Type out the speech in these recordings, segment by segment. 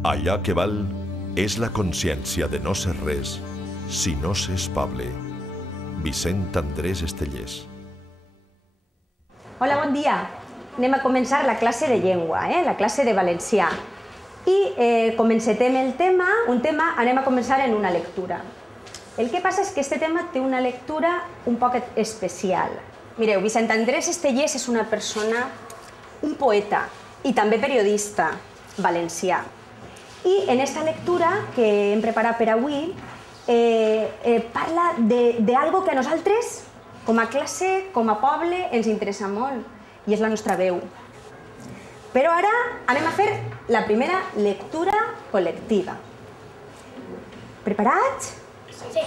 Allà que val és la consciència de no ser res si no s'és poble. Vicent Andrés Estellés. Hola, bon dia. Anem a començar la classe de llengua, la classe de valencià. I comencem el tema, anem a començar en una lectura. El que passa és que aquest tema té una lectura un poc especial. Mireu, Vicent Andrés Estellés és una persona, un poeta i també periodista valencià. I en aquesta lectura que hem preparat per avui parla d'algo que a nosaltres, com a classe, com a poble, ens interessa molt, i és la nostra veu. Però ara anem a fer la primera lectura col·lectiva. Preparats? Sí.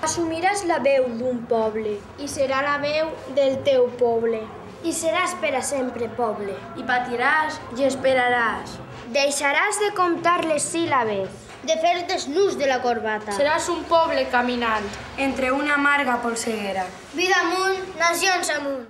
Assumiràs la veu d'un poble i serà la veu del teu poble. I seràs per a sempre poble. I patiràs i esperaràs. Deixaràs de comptar les síl·labes, de fer desnús de la corbata. Seràs un poble caminant entre una amarga polseguera. Vida amunt, nacions amunt.